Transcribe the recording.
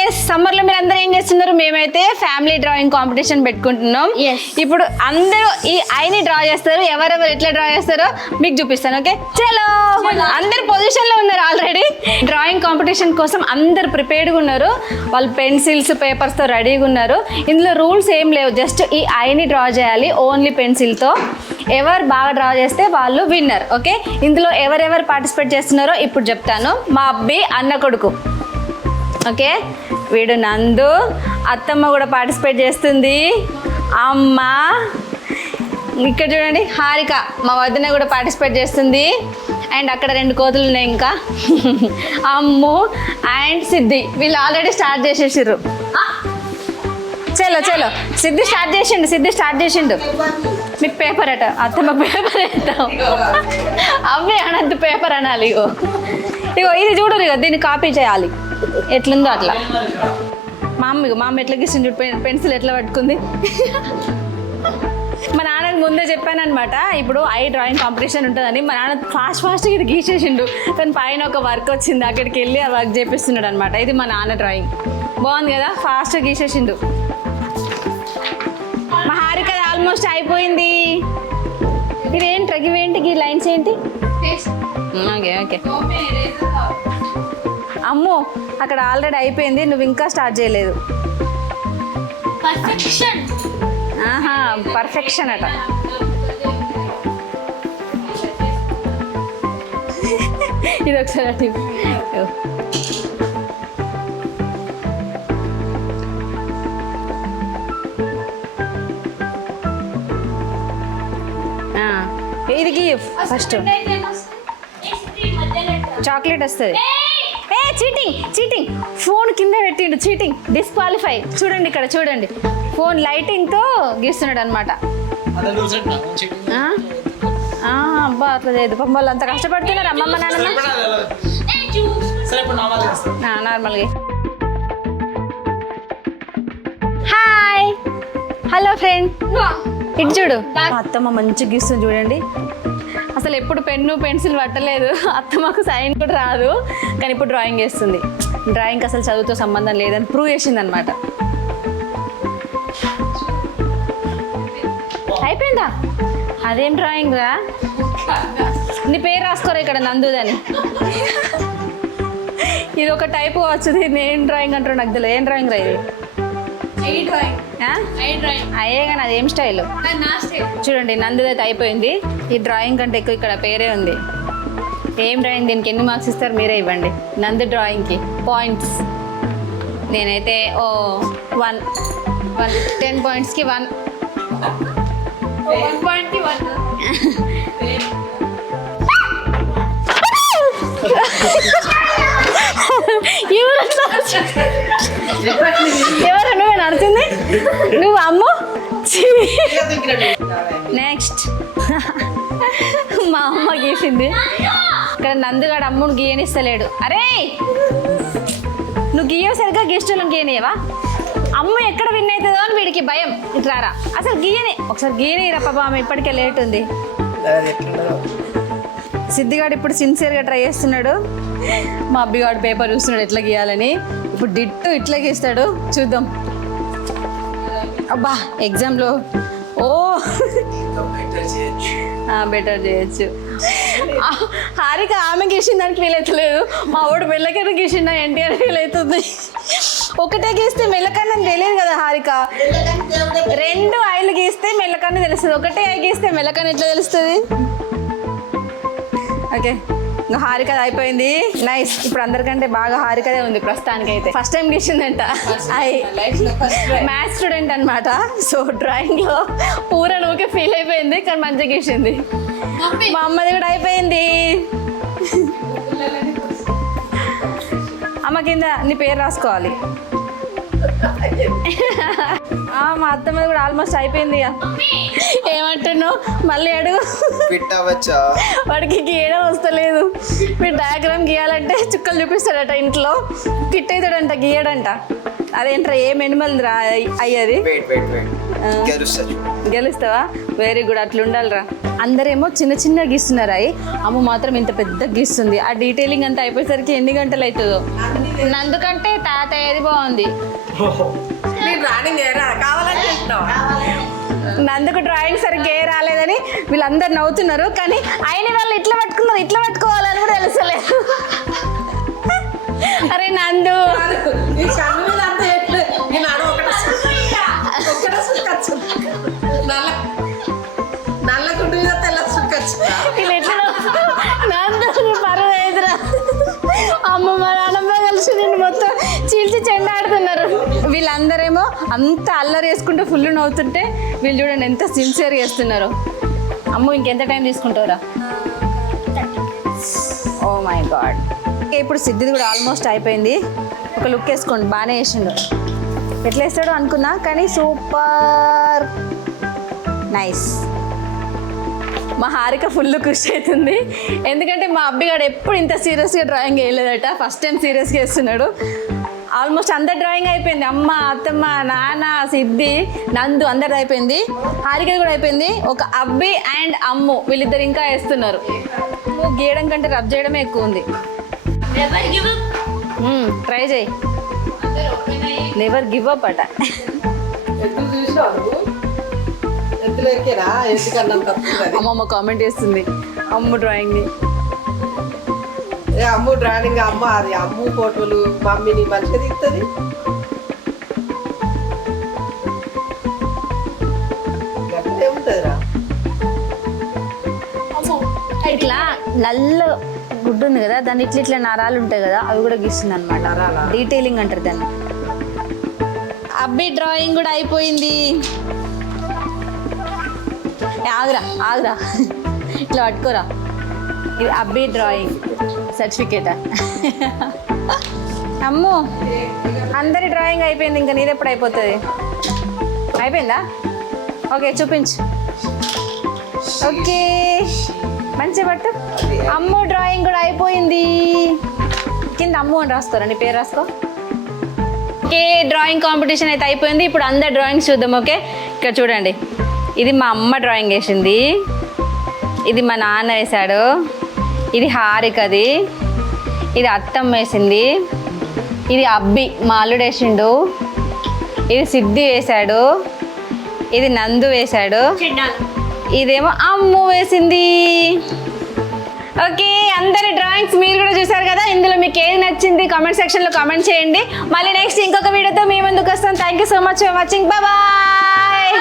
Yes summer లో మీరు అందరూ ఏం చేస్తున్నారు? మేమైతే ఫ్యామిలీ డ్రాయింగ్ కాంపిటీషన్ పెట్టుకుంటున్నాం. ఇప్పుడు అందరూ ఈ ఐని డ్రా చేస్తారు. ఎవరెవరు ఎట్లా డ్రా చేస్తారో మీకు చూపిస్తాను. ఓకే చలో, అందరు పొజిషన్ లో ఉన్నారు ఆల్రెడీ. డ్రాయింగ్ కాంపిటీషన్ కోసం అందరు ప్రిపేర్డ్గా ఉన్నారు. వాళ్ళు పెన్సిల్స్ పేపర్స్ తో రెడీగా ఉన్నారు. ఇందులో రూల్స్ ఏం లేవు, జస్ట్ ఈ ఐని డ్రా చేయాలి ఓన్లీ పెన్సిల్ తో. ఎవరు బాగా డ్రా చేస్తే వాళ్ళు విన్నర్. ఓకే, ఇందులో ఎవరెవరు పార్టిసిపేట్ చేస్తున్నారో ఇప్పుడు చెప్తాను. మా అబ్బి అన్న కొడుకు, ఓకే, వీడు నందు, అత్తమ్మ కూడా పార్టిసిపేట్ చేస్తుంది, అమ్మ ఇక్కడ చూడండి హారిక మా వదిన కూడా పార్టిసిపేట్ చేస్తుంది, అండ్ అక్కడ 2 కోతులు ఉన్నాయి ఇంకా అమ్ము అండ్ సిద్ధి. వీళ్ళు ఆల్రెడీ స్టార్ట్ చేసేసారు. చలో చలో, సిద్ధి స్టార్ట్ చేసిండు. మీకు పేపర్ అట, అత్తమ్మ పేపర్ వేస్తాం. అవి అనద్దు, పేపర్ అనాలి. ఇగో ఇది చూడరు, ఇక దీన్ని కాపీ చేయాలి ఎట్లుందో అట్లా. మా అమ్మ ఎట్లా గీసింది, పెన్సిల్ ఎట్లా పట్టుకుంది. మా నాన్నకి ముందే చెప్పాను అనమాట, ఇప్పుడు ఐ డ్రాయింగ్ కాంపిటీషన్ ఉంటుందని. మా నాన్న ఫాస్ట్గా ఇది గీసేసిండు, కానీ పైన ఒక వర్క్ వచ్చింది, అక్కడికి వెళ్ళి ఆ వర్క్ చేపిస్తున్నాడు అనమాట. ఇది మా నాన్న డ్రాయింగ్, బాగుంది కదా, ఫాస్ట్గా గీసేసిండు. మా హారిక ఆల్మోస్ట్ అయిపోయింది. ఇవేంటి ఈ లైన్స్ ఏంటి? ఓకే ఓకే అమ్మో, అక్కడ ఆల్రెడీ అయిపోయింది, నువ్వు ఇంకా స్టార్ట్ చేయలేదు. ఆహా, పర్ఫెక్షన్ అట. ఇది ఒకసారి అటు ఇది ఫస్ట్ చాక్లెట్ వస్తుంది. చీటింగ్ ఫోన్ కింద పెట్టిండు, చీటింగ్, డిస్క్వాలిఫై. చూడండి ఇక్కడ చూడండి, ఫోన్ లైటింగ్తో గీస్తున్నాడు అనమాట. అబ్బా అట్లా చేయదు, పాపం వాళ్ళు అంత కష్టపడుతున్నారు అమ్మమ్మ నాన్నమ్మ. నార్మల్గా హాయ్ హలో ఫ్రెండ్, ఇటు చూడు. అత్తమ్మ మంచిగా గీస్తుంది చూడండి. అసలు ఎప్పుడు పెన్ను పెన్సిల్ పట్టలేదు, అత్తమ్మకు సైన్ కూడా రాదు, కానీ ఇప్పుడు డ్రాయింగ్ చేస్తుంది. డ్రాయింగ్ అసలు చదువుతో సంబంధం లేదని ప్రూవ్ చేసింది అనమాట. అయిపోయిందా? అదేం డ్రాయింగ్ రా, నీ పేరు రాసుకోరా ఇక్కడ నందుదని. ఇది ఒక టైప్ వచ్చింది. ఏం డ్రాయింగ్ అంటారు నాకు తెలియదు. ఏం డ్రాయింగ్ రా ఇది? అయ్యే కానీ అదేం స్టైల్ చూడండి. నందుదైతే అయిపోయింది. ఈ డ్రాయింగ్ కంటే ఎక్కువ ఇక్కడ పేరే ఉంది. ఏం డ్రాయింగ్, దీనికి ఎన్ని మార్క్స్ ఇస్తారు మీరే ఇవ్వండి. నందు డ్రాయింగ్కి పాయింట్స్ నేనైతే 1 10 పాయింట్స్కి 1. ఎవరు నువ్వే నడిచింది? నువ్వు అమ్ము. నెక్స్ట్ మా అమ్మ గీసింది. ఇక్కడ నందుగాడు అమ్మును గీయనిస్తలేడు. అరే నువ్వు గీయవు సరిగ్గా, గీస్టోళ్ళని గీయనియవా? అమ్మ ఎక్కడ విన్ అవుతుందో అని వీడికి భయం. ఇట్లారా అసలు గీయని, ఒకసారి గీయని రప్ప బామ్మ, ఇప్పటికే లేట్ ఉంది. సిద్ధిగాడు ఇప్పుడు సిన్సియర్గా ట్రై చేస్తున్నాడు. మా అబ్బిగాడు పేపర్ చూస్తున్నాడు ఎట్లా గీయాలని. ఇప్పుడు డిట్టు ఇట్లా గీస్తాడు, చూద్దాం. అబ్బా ఎగ్జామ్లో బెటర్ చేయొచ్చు. హారిక ఆమె గీసిన దానికి ఫీల్ అవుతలేదు, మా వాడు మెల్లకన్నా గీసిన ఎన్టీఆర్ ఫీల్ అవుతుంది. ఒకటే గీస్తే మెల్లకన్నా తెలియదు కదా హారిక. 2 ఐలు గీస్తే మెల్లకన్నా తెలుస్తుంది, ఒకటే ఐ గీస్తే మెల్లకన్నా ఎట్లా తెలుస్తుంది? ఓకే, ఇంకా హారికది అయిపోయింది. నైస్. ఇప్పుడు అందరికంటే బాగా హారికదే ఉంది ప్రస్తుతానికి. అయితే ఫస్ట్ టైం గీసిందంట. మ్యాథ్స్ స్టూడెంట్ అనమాట. సో డ్రాయింగ్లో పూరా నువ్వుకే ఫీల్ అయిపోయింది, కానీ మంచిగా గీసింది. మా అమ్మది కూడా అయిపోయింది. అమ్మ కింద నీ పేరు రాసుకోవాలి. మా అత్తమ్మది కూడా ఆల్మోస్ట్ అయిపోయింది. ఏమంటున్నావు మళ్ళీ అడుగు. వాడికి గీయడం వస్తలేదు. మీరు డయాగ్రామ్ గీయాలంటే చుక్కలు చూపిస్తాడట, ఇంట్లో కిట్ అవుతాడంట, గీయడంట. అదేంట్రా ఏం ఎనిమల్ రా అయ్యేది. గెలుస్తావా? వెరీ గుడ్, అట్లా ఉండాలిరా. అందరేమో చిన్న చిన్న గీస్తున్నారు. అవి అమ్మ మాత్రం ఇంత పెద్ద గీస్తుంది. ఆ డీటెయిలింగ్ అంతా అయిపోయేసరికి ఎన్ని గంటలు అవుతుందో. నందుకంటే తాతయ్యది బాగుంది. నందుకు డ్రాయింగ్ సరిగ్గా ఏ రాలేదని వీళ్ళందరూ నవ్వుతున్నారు. కానీ ఆయన వాళ్ళు ఇట్లా పట్టుకున్నారు, ఇట్లా పట్టుకోవాలని కూడా తెలుసలేదు. అరే నందు, అమ్మ మా నాన్నమ్మ కలిసి నిన్ను మొత్తం చీల్చి చెండాడుతున్నారు. వీళ్ళందరేమో అంత అల్లరి వేసుకుంటూ ఫుల్ నవ్వుతుంటే వీళ్ళు చూడండి ఎంత సిన్సియర్ చేస్తున్నారు. అమ్మ ఇంకెంత టైం తీసుకుంటావురా? Oh my God. ఇప్పుడు సిద్ధిది కూడా ఆల్మోస్ట్ అయిపోయింది. ఒక లుక్ వేసుకోండి, బాగానే వేసిండు. ఎట్లా వేస్తాడో అనుకున్నా కానీ సూపర్ నైస్. మా హారిక ఫుల్ ఖుషి అవుతుంది. ఎందుకంటే మా అబ్బిగాడు ఎప్పుడు ఇంత సీరియస్గా డ్రాయింగ్ వేయలేదట. ఫస్ట్ టైం సీరియస్గా వేస్తున్నాడు. ఆల్మోస్ట్ అందరు డ్రాయింగ్ అయిపోయింది. అమ్మ, అత్తమ్మ, నాన్న, సిద్ధి, నందు అందరిది అయిపోయింది. హారిక కూడా అయిపోయింది. ఒక అబ్బి అండ్ అమ్ము వీళ్ళిద్దరు ఇంకా వేస్తున్నారు. గీయడం కంటే రబ్ చేయడమే ఎక్కువ ఉంది. ట్రై చేయి. నెవర్ గివ్ అప్ అట. అమ్మమ్మ కామెంట్ చేస్తుంది అమ్ము డ్రాయింగ్ ని. అమ్ము డ్రాయింగ్ అమ్మ, అది అమ్ము ఫోటోలు మమ్మీని మంచిగా దిగుతుంది. గట్టే ఉంటుందిరా. ఇట్లా నల్ల గుడ్డు ఉంది కదా, దాన్ని ఇట్లా ఇట్లా నరాలు ఉంటాయి కదా, అవి కూడా గీస్తుంది అనమాట. డీటెయిలింగ్ అంటారు దాన్ని. అబ్బి డ్రాయింగ్ కూడా అయిపోయింది. ఆగురా ఆగురా, ఇట్లా పట్టుకోరా. ఇది అబ్బి డ్రాయింగ్ సర్టిఫికేట్. అమ్మో, అందరి డ్రాయింగ్ అయిపోయింది. ఇంకా నీది ఎప్పుడు అయిపోతుంది? అయిపోయిందా? ఓకే చూపించు. ఓకే మంచిగా పట్టు. అమ్ము డ్రాయింగ్ కూడా అయిపోయింది. కింద అమ్ము అని రాసుకోరా, నీ పేరు రాసుకో. ఓకే, డ్రాయింగ్ కాంపిటీషన్ అయితే అయిపోయింది. ఇప్పుడు అందరు డ్రాయింగ్స్ చూద్దాం. ఓకే, ఇక్కడ చూడండి. ఇది మా అమ్మ డ్రాయింగ్ వేసింది. ఇది మా నాన్న వేశాడు. ఇది హారికది. ఇది అత్తమ్మ వేసింది. ఇది అబ్బి మా అల్లుడు వేసిండు. ఇది సిద్ధి వేశాడు. ఇది నందు వేశాడు. ఇదేమో అమ్ము వేసింది. ఓకే, అందరి డ్రాయింగ్స్ మీరు కూడా చూసారు కదా. ఇందులో మీకు ఏది నచ్చింది కామెంట్ సెక్షన్లో కామెంట్ చేయండి. మళ్ళీ నెక్స్ట్ ఇంకొక వీడియోతో మీ ముందుకు వస్తాం. Thank you so much for watching. Bye.